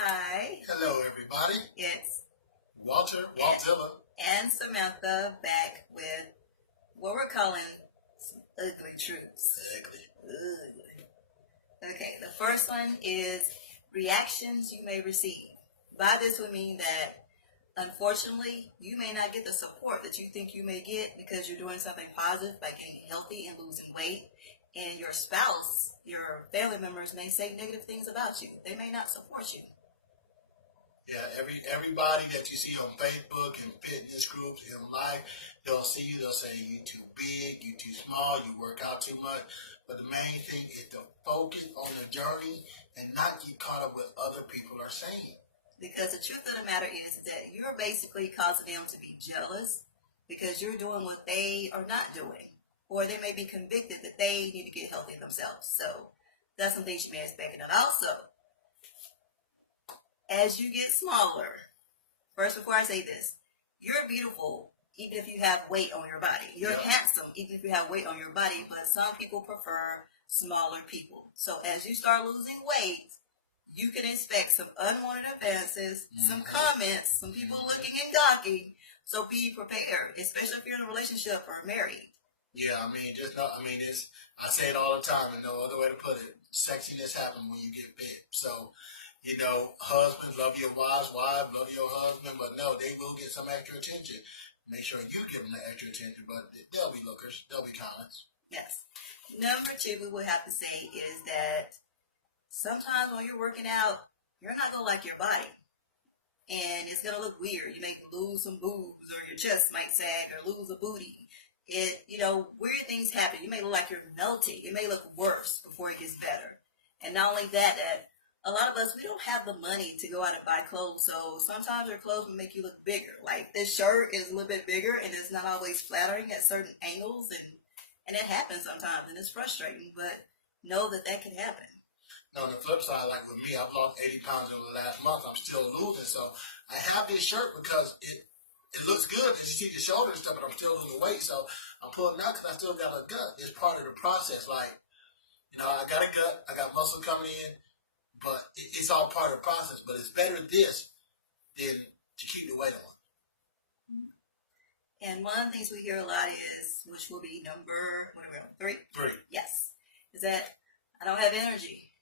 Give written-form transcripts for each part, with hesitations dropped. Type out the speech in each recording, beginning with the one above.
Hi, Hello, everybody. it's WaltZilla. and Samantha back with what we're calling some ugly truths. Ugly. Ugly. Okay, the first one is reactions you may receive. By this, we mean that unfortunately, you may not get the support that you think you may get because you're doing something positive by getting healthy and losing weight. And your spouse, your family members may say negative things about you. They may not support you. Yeah, everybody that you see on Facebook and fitness groups in life, they'll see you. They'll say you too big, you too small, you work out too much. But the main thing is to focus on the journey and not get caught up with other people are saying. Because the truth of the matter is that you're basically causing them to be jealous because you're doing what they are not doing. Or they may be convicted that they need to get healthy themselves. So that's some things you may expect. And also, as you get smaller, first before I say this, you're beautiful even if you have weight on your body. You're handsome even if you have weight on your body, but some people prefer smaller people. So as you start losing weight, you can expect some unwanted advances, some comments, some people looking and gawking. So be prepared, especially if you're in a relationship or married. Yeah, I say it all the time, and no other way to put it. Sexiness happens when you get big. So, husbands love your wives love your husband, but no, they will get some extra attention. Make sure you give them the extra attention, but they'll be lookers, they'll be comments. Yes. Number two, we would have to say is that sometimes when you're working out, you're not going to like your body. And it's going to look weird. You may lose some boobs or your chest might sag or lose a booty. Weird things happen. You may look like you're melting. It may look worse before it gets better. And not only that a lot of us, we don't have the money to go out and buy clothes. So sometimes your clothes will make you look bigger. Like this shirt is a little bit bigger and it's not always flattering at certain angles. And it happens sometimes and it's frustrating. But know that can happen. Now, on the flip side, like with me, I've lost 80 pounds over the last month. I'm still losing. So I have this shirt because it looks good as you see the shoulders and stuff, but I'm still losing weight. So I'm pulling out because I still got a gut. It's part of the process. Like, I got a gut. I got muscle coming in. But it's all part of the process. But it's better this than to keep the weight on. And one of the things we hear a lot is, which will be number, what are we on, 3? 3. Yes. Is that I don't have energy.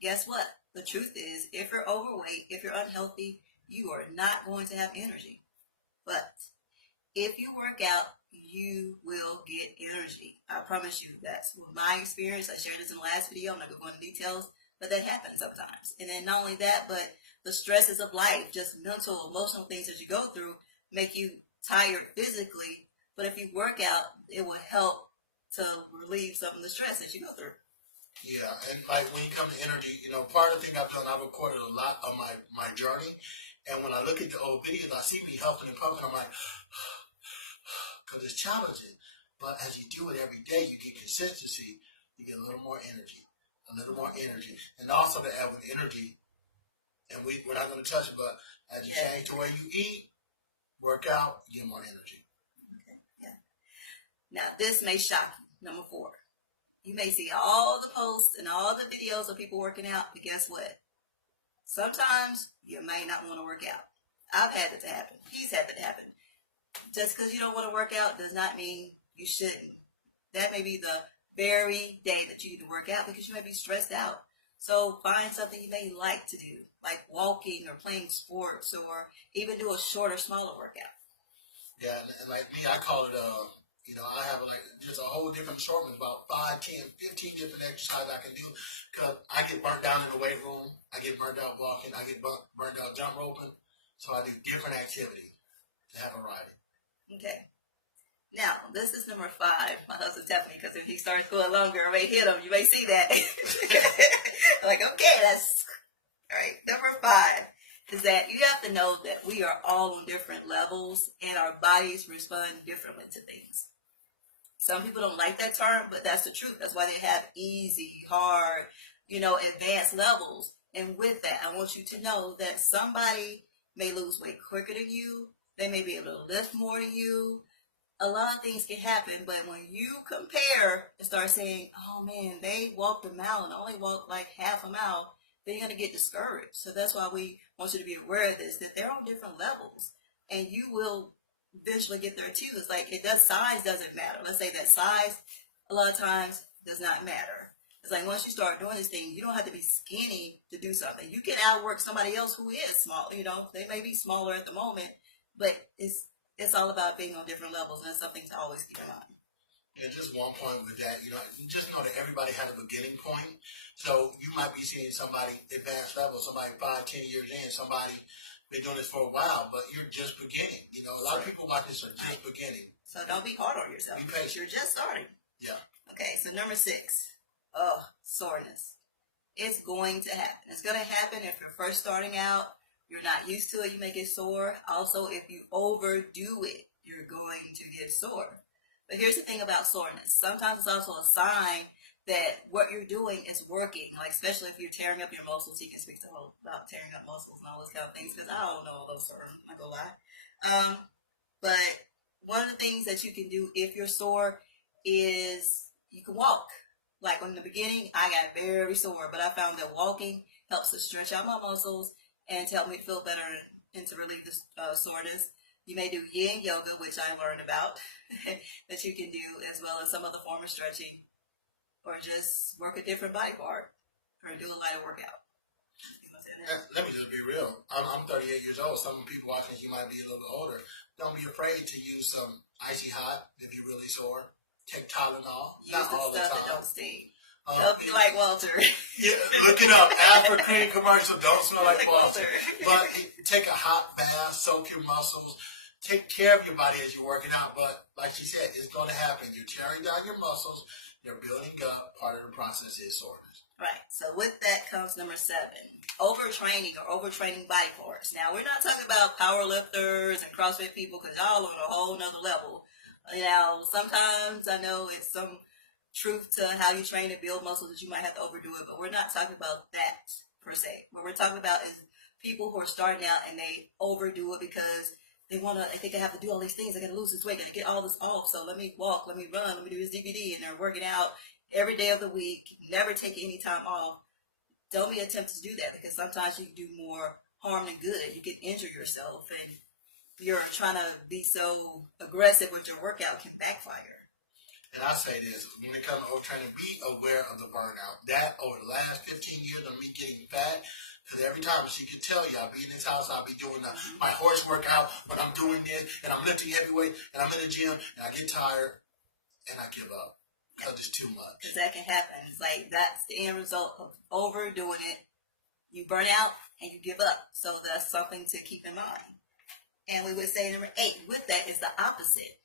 Guess what? The truth is, if you're overweight, if you're unhealthy, you are not going to have energy. But if you work out, you will get energy. I promise you. That's with my experience. I shared this in the last video. I'm not going to go into details, but that happens sometimes. And then not only that, but the stresses of life, just mental, emotional things that you go through make you tired physically. But if you work out, it will help to relieve some of the stress that you go through. Yeah, and like when you come to energy, part of the thing I've done, I've recorded a lot of my journey. And when I look at the old videos, I see me huffing and puffing. I'm like, because it's challenging. But as you do it every day, you get consistency. You get a little more energy. And also to add with energy, and we're not going to touch it, but as you change the way you eat, work out, you get more energy. Okay, yeah. Now, this may shock you. Number 4. You may see all the posts and all the videos of people working out, but guess what? Sometimes you may not want to work out. I've had that to happen. He's had that to happen. Just because you don't want to work out does not mean you shouldn't. That may be the very day that you need to work out because you may be stressed out. So find something you may like to do, like walking or playing sports, or even do a shorter, smaller workout. Yeah, and like me, I call it I have just a whole different assortment, about 5, 10, 15 different exercises I can do because I get burnt down in the weight room. I get burnt out walking. I get burnt out jump roping. So I do different activities to have variety. Okay. Now, this is number 5. My husband's telling me because if he starts going longer, I may hit him. You may see that. Like, okay, that's all right. Number 5 is that you have to know that we are all on different levels and our bodies respond differently to things. Some people don't like that term, but that's the truth. That's why they have easy, hard, advanced levels. And with that, I want you to know that somebody may lose weight quicker than you. They may be able to lift more than you. A lot of things can happen, but when you compare and start saying, oh man, they walked a mile and only walked like half a mile, then you're going to get discouraged. So that's why we want you to be aware of this, that they're on different levels, and you will eventually get there too. It's like size doesn't matter. Let's say that size a lot of times does not matter. It's like once you start doing this thing, you don't have to be skinny to do something. You can outwork somebody else who is small. You know, they may be smaller at the moment, but it's all about being on different levels, and that's something to always keep in mind. And just one point with that, you just know that everybody has a beginning point. So you might be seeing somebody advanced level, somebody 5, 10 years in, somebody been doing this for a while, but you're just beginning. You know, a lot of people watch this are just beginning. So don't be hard on yourself. Be patient. You're just starting. Yeah. Okay, so number 6. Soreness. It's going to happen. It's going to happen if you're first starting out. You're not used to it. You may get sore. Also, if you overdo it, you're going to get sore. But here's the thing about soreness. Sometimes it's also a sign that what you're doing is working. Like, especially if you're tearing up your muscles. He can speak to about tearing up muscles and all those kind of things, because I don't know all those terms. I'm not going to lie. But one of the things that you can do if you're sore is you can walk. Like in the beginning, I got very sore, but I found that walking helps to stretch out my muscles and to help me feel better and to relieve the soreness. You may do yin yoga, which I learned about, that you can do, as well as some other form of stretching, or just work a different body part, or do a lighter workout. Let me just be real. I'm 38 years old. Some people watching, you might be a little bit older. Don't be afraid to use some icy hot if you're really sore. Take Tylenol. Use not the all the stuff time. that don't sting. Don't be like Walter. Yeah, look it up. After cream commercial, don't smell like Walter. But take a hot bath, soak your muscles, take care of your body as you're working out. But like she said, it's going to happen. You're tearing down your muscles. You're building up. Part of the process is soreness. Right. So with that comes number 7. Overtraining or overtraining body parts. Now, we're not talking about power lifters and CrossFit people, because y'all on a whole nother level. Now, sometimes I know it's some truth to how you train to build muscles that you might have to overdo it, but we're not talking about that per se. What we're talking about is people who are starting out and they overdo it because they think they have to do all these things. I got to lose this weight, got to get all this off. So let me walk, let me run, let me do this DVD, and they're working out every day of the week, never take any time off. Don't be tempted to do that, because sometimes you can do more harm than good. You can injure yourself, and you're trying to be so aggressive with your workout can backfire. And I say this, when it comes to overtraining, be aware of the burnout. That over the last 15 years of me getting fat, because every time she could tell you, I'll be in this house, I'll be doing my horse workout, when I'm doing this, and I'm lifting heavyweight, and I'm in the gym, and I get tired, and I give up, because it's too much. Because that can happen. It's like, that's the end result of overdoing it. You burn out, and you give up. So that's something to keep in mind. And we would say number 8 with that is the opposite.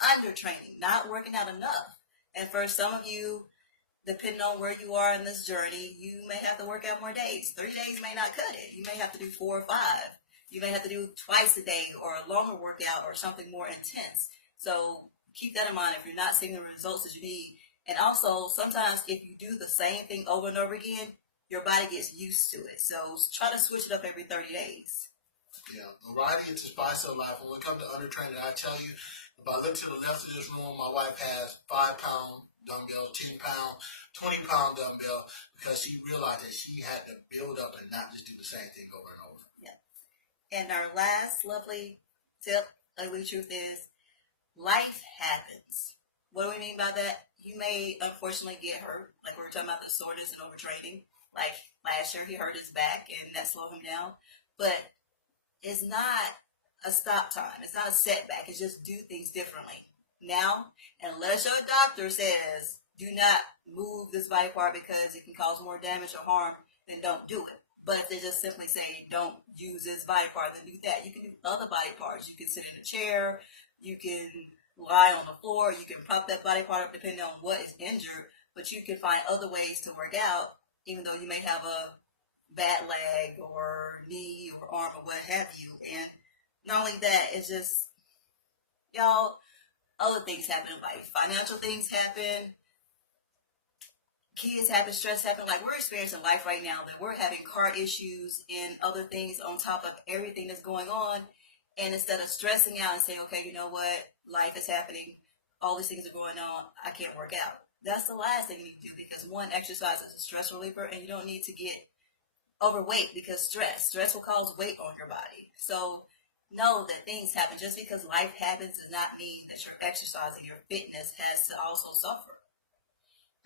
Undertraining, not working out enough. And for some of you, depending on where you are in this journey, you may have to work out more days. 3 days may not cut it. You may have to do 4 or 5. You may have to do twice a day or a longer workout or something more intense. So keep that in mind if you're not seeing the results that you need. And also, sometimes if you do the same thing over and over again, your body gets used to it. So try to switch it up every 30 days. Yeah, variety is the spice of life. When it comes to undertraining, I tell you, if I look to the left of this room, my wife has 5-pound dumbbell, 10-pound, 20-pound dumbbell, because she realized that she had to build up and not just do the same thing over and over. Yeah. And our last lovely tip, ugly truth is, life happens. What do we mean by that? You may unfortunately get hurt, like we were talking about the soreness and overtraining. Like last year, he hurt his back, and that slowed him down. But it's not a stop time. It's not a setback. It's just do things differently. Now, unless your doctor says, do not move this body part because it can cause more damage or harm, then don't do it. But if they just simply say, don't use this body part, then do that. You can do other body parts. You can sit in a chair. You can lie on the floor. You can prop that body part up depending on what is injured. But you can find other ways to work out, even though you may have a bad leg or knee or arm or what have you. And not only that, it's just, y'all, other things happen in life. Financial things happen. Kids happen, stress happen. Like, we're experiencing life right now that we're having car issues and other things on top of everything that's going on. And instead of stressing out and saying, okay, you know what, life is happening, all these things are going on, I can't work out. That's the last thing you need to do, because one, exercise is a stress reliever, and you don't need to get overweight because stress will cause weight on your body. So know that things happen. Just because life happens does not mean that your exercise and your fitness has to also suffer.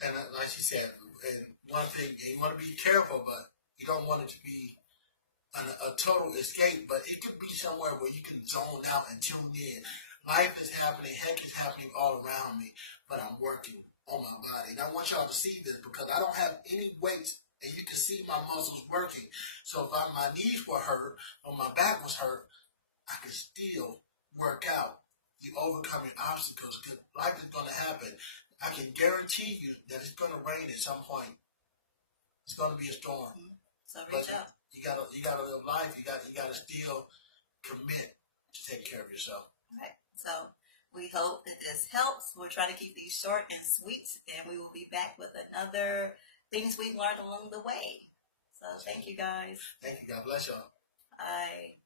And like she said, and one thing, you want to be careful, but you don't want it to be a total escape, but it could be somewhere where you can zone out and tune in. Life is happening, heck is happening all around me, but I'm working on my body. And I want y'all to see this because I don't have any weights, and you can see my muscles working. So if my knees were hurt or my back was hurt, I can still work out. You overcome your obstacles because life is going to happen. I can guarantee you that it's going to rain at some point. It's going to be a storm. Mm-hmm. So reach out. You gotta live life. You gotta still commit to take care of yourself. Right. So we hope that this helps. We're trying to keep these short and sweet, and we will be back with another things we've learned along the way. So thank you guys. Thank you. God bless y'all. Bye.